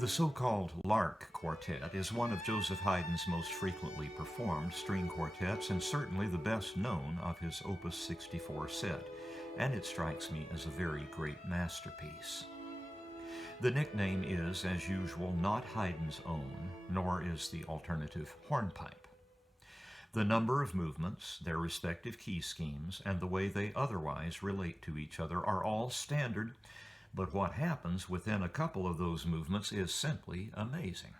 The so-called Lark Quartet is one of Joseph Haydn's most frequently performed string quartets and certainly the best known of his Opus 64 set, and it strikes me as a very great masterpiece. The nickname is, as usual, not Haydn's own, nor is the alternative hornpipe. The number of movements, their respective key schemes, and the way they otherwise relate to each other are all standard, but what happens within a couple of those movements is simply amazing.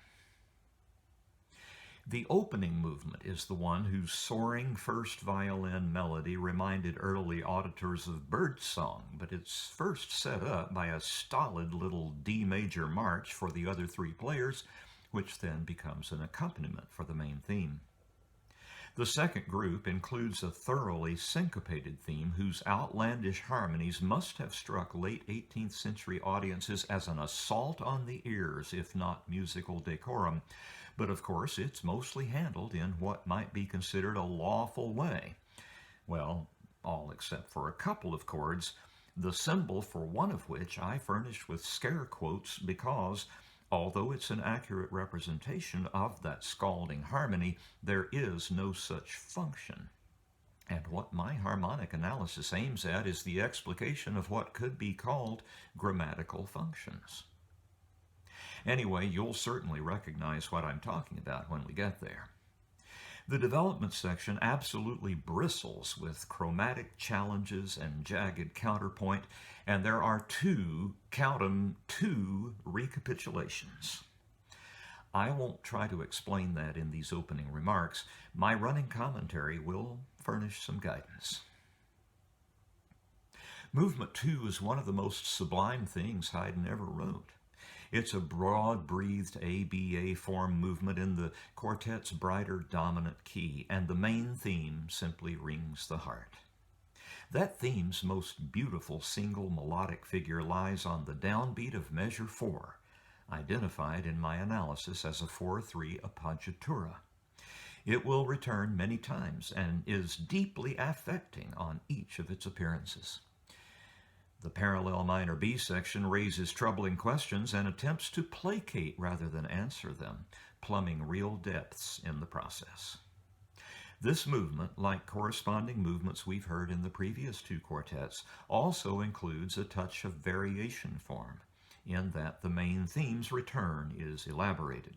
The opening movement is the one whose soaring first violin melody reminded early auditors of birdsong, but it's first set up by a stolid little D major march for the other three players, which then becomes an accompaniment for the main theme. The second group includes a thoroughly syncopated theme whose outlandish harmonies must have struck late 18th century audiences as an assault on the ears, if not musical decorum. But of course, it's mostly handled in what might be considered a lawful way. Well, all except for a couple of chords, the symbol for one of which I furnished with scare quotes because, although it's an accurate representation of that scalding harmony, there is no such function. And what my harmonic analysis aims at is the explication of what could be called grammatical functions. Anyway, you'll certainly recognize what I'm talking about when we get there. The development section absolutely bristles with chromatic challenges and jagged counterpoint, and there are two recapitulations. I won't try to explain that in these opening remarks. My running commentary will furnish some guidance. Movement 2 is one of the most sublime things Haydn ever wrote. It's a broad-breathed ABA form movement in the quartet's brighter dominant key, and the main theme simply wrings the heart. That theme's most beautiful single melodic figure lies on the downbeat of measure 4, identified in my analysis as a 4-3 appoggiatura. It will return many times and is deeply affecting on each of its appearances. The parallel minor B section raises troubling questions and attempts to placate rather than answer them, plumbing real depths in the process. This movement, like corresponding movements we've heard in the previous two quartets, also includes a touch of variation form, in that the main theme's return is elaborated.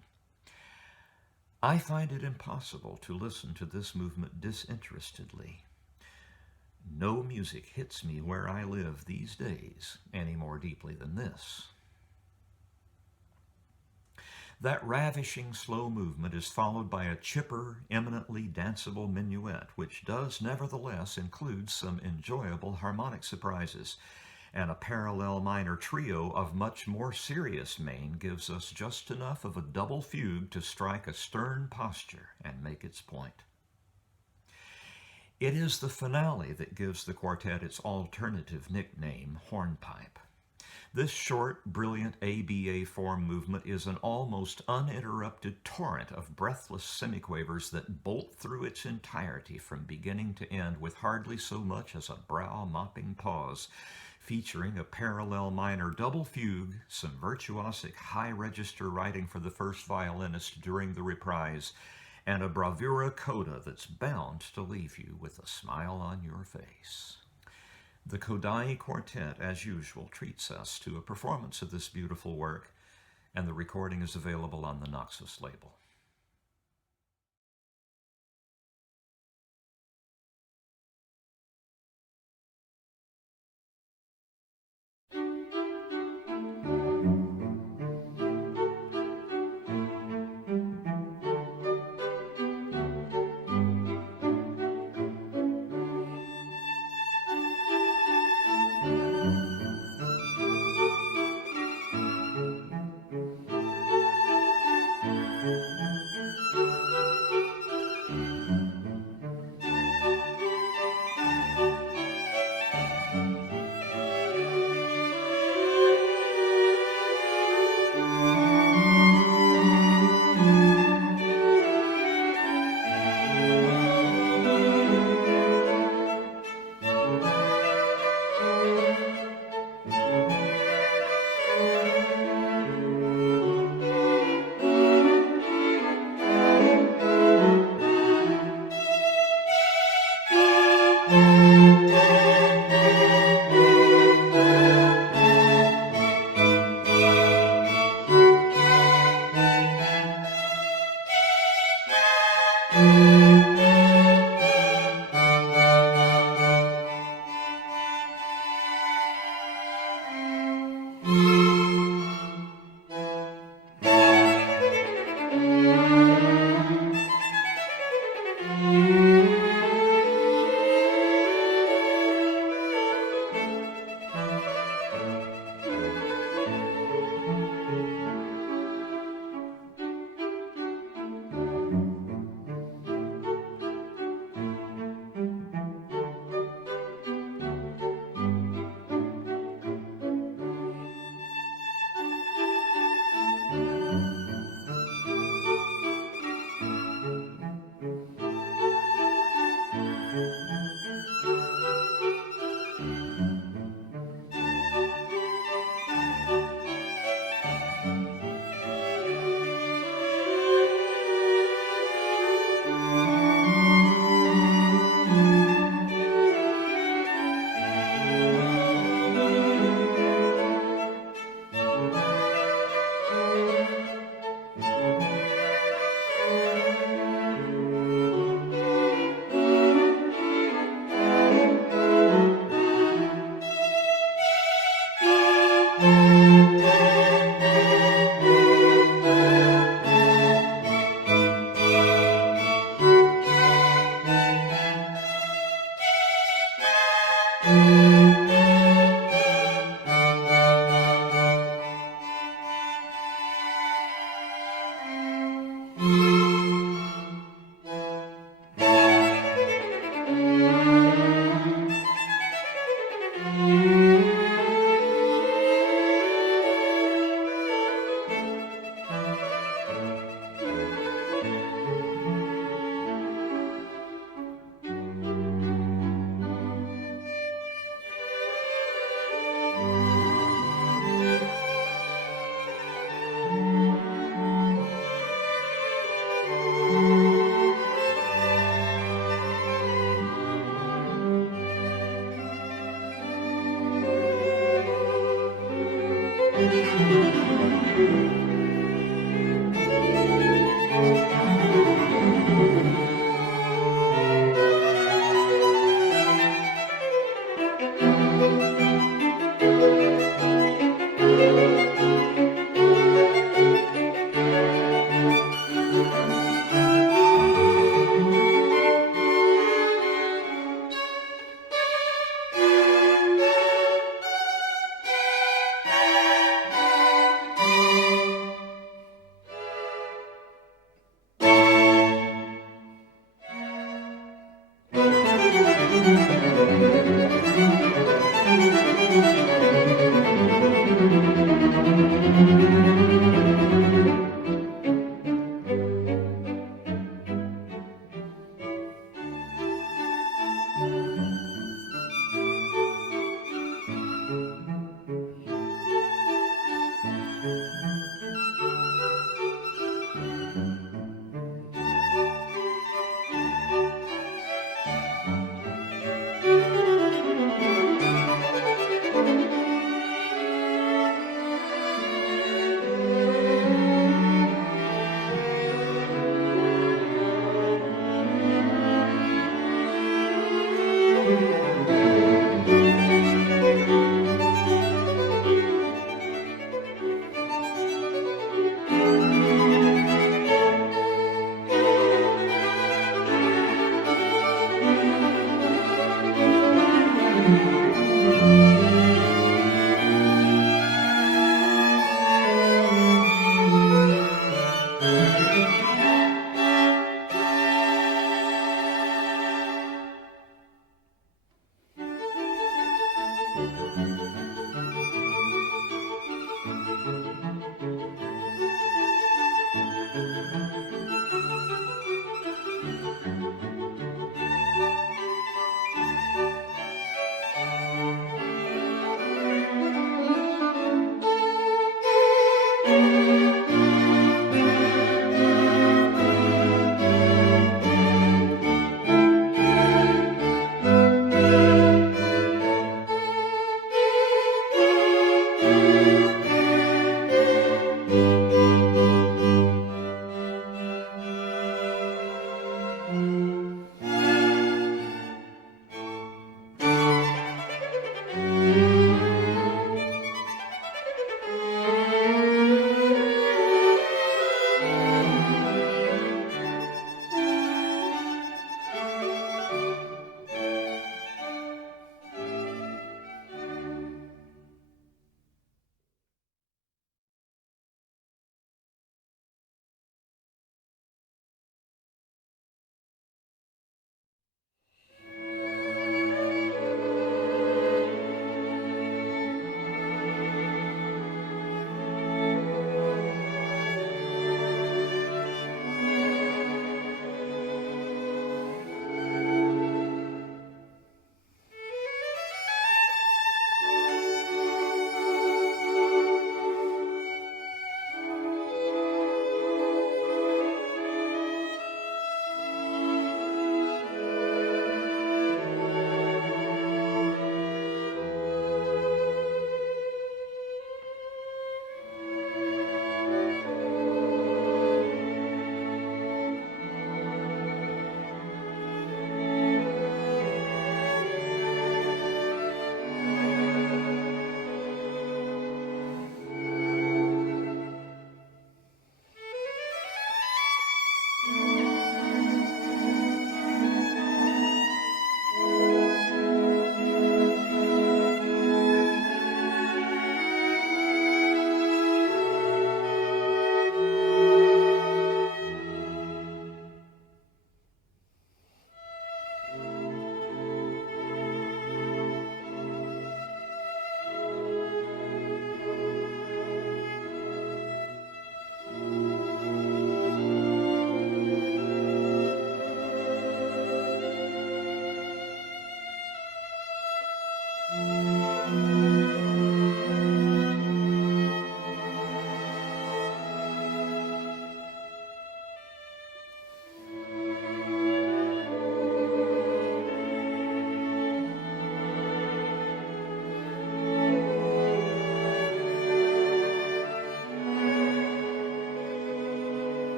I find it impossible to listen to this movement disinterestedly. No music hits me where I live these days any more deeply than this. That ravishing slow movement is followed by a chipper, eminently danceable minuet, which does nevertheless include some enjoyable harmonic surprises, and a parallel minor trio of much more serious main gives us just enough of a double fugue to strike a stern posture and make its point. It is the finale that gives the quartet its alternative nickname, hornpipe. This short, brilliant ABA form movement is an almost uninterrupted torrent of breathless semiquavers that bolt through its entirety from beginning to end with hardly so much as a brow-mopping pause, featuring a parallel minor double fugue, some virtuosic high-register writing for the first violinist during the reprise, and a bravura coda that's bound to leave you with a smile on your face. The Kodály Quartet, as usual, treats us to a performance of this beautiful work, and the recording is available on the Naxos label.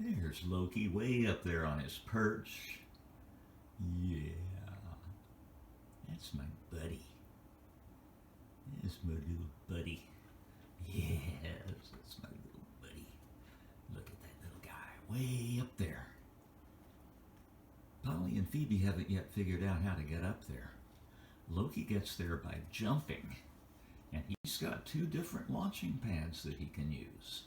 There's Loki way up there on his perch. Yeah, that's my buddy. That's my little buddy. Yes, that's my little buddy. Look at that little guy way up there. Polly and Phoebe haven't yet figured out how to get up there. Loki gets there by jumping, and he's got two different launching pads that he can use.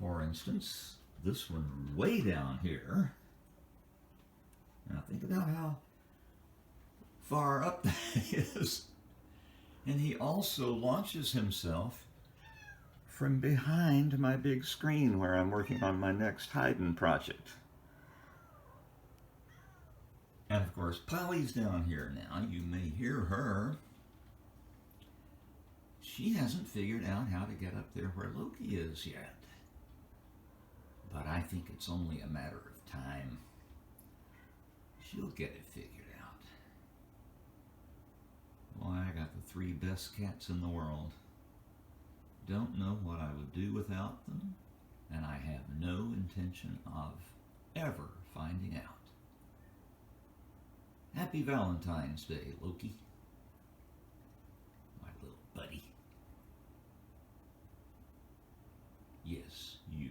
For instance, this one way down here. Now think about how far up that is. And he also launches himself from behind my big screen where I'm working on my next Haydn project. And of course, Polly's down here now. You may hear her. She hasn't figured out how to get up there where Loki is yet. But I think it's only a matter of time. She'll get it figured out. Boy, I got the three best cats in the world. Don't know what I would do without them, and I have no intention of ever finding out. Happy Valentine's Day, Loki. My little buddy. Yes, you.